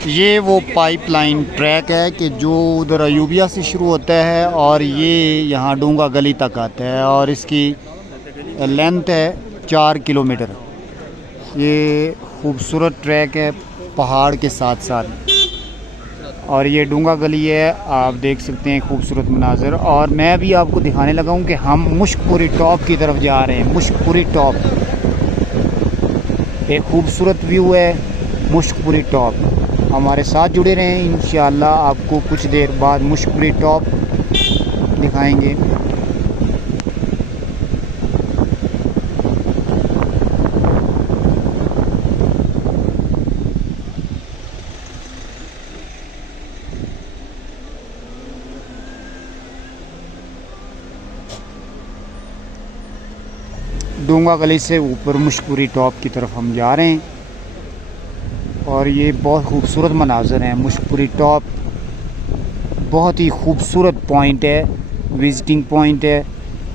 ये वो pipeline track है कि जो उधर अयूबिया से शुरू होता है और ये यहाँ डूंगा गली तक आता है और इसकी लेंथ है 4 किलोमीटर। ये खूबसूरत ट्रैक है पहाड़ के साथ साथ, और ये डूंगा गली है। आप देख सकते हैं खूबसूरत मनाज़र। और मैं भी आपको दिखाने लगा हूँ कि हम मुश्कपुरी टॉप की तरफ जा रहे हैं। मुश्कपुरी टॉप एक खूबसूरत व्यू है, मुश्कपुरी टॉप। हमारे साथ जुड़े रहें, इंशाअल्लाह आपको कुछ देर बाद मुश्कपुरी टॉप दिखाएंगे। डूंगा गली से ऊपर मुश्कपुरी टॉप की तरफ हम जा रहे हैं, और ये बहुत खूबसूरत मनाज़र हैं। मुश्कपुरी टॉप बहुत ही खूबसूरत पॉइंट है, विज़िटिंग पॉइंट है,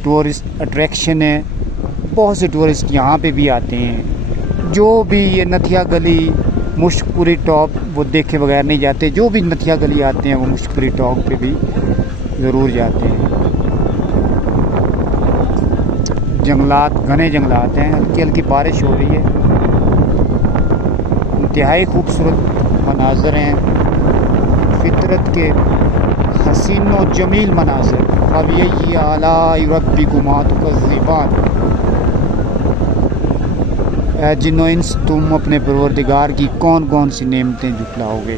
टूरिस्ट अट्रैक्शन है। बहुत से टूरिस्ट यहाँ पे भी आते हैं। जो भी ये नथिया गली, मुश्कपुरी टॉप वो देखे बगैर नहीं जाते। जो भी नथिया गली आते हैं वो मुश्कपुरी टॉप पे भी ज़रूर जाते हैं। जंगलात, घने जंगलात हैं, हल्की हल्की बारिश हो रही है। इंतहाई खूबसूरत मनाज़र हैं, फितरत के हसीन व जमील मनाज़र। फ़बिअय्यि आलाइ रब्बिकुमा तुकज़्ज़िबान। ऐ जिन्नो इंस, तुम अपने परवरदिगार की कौन कौन सी नेमतें झुटलाओगे।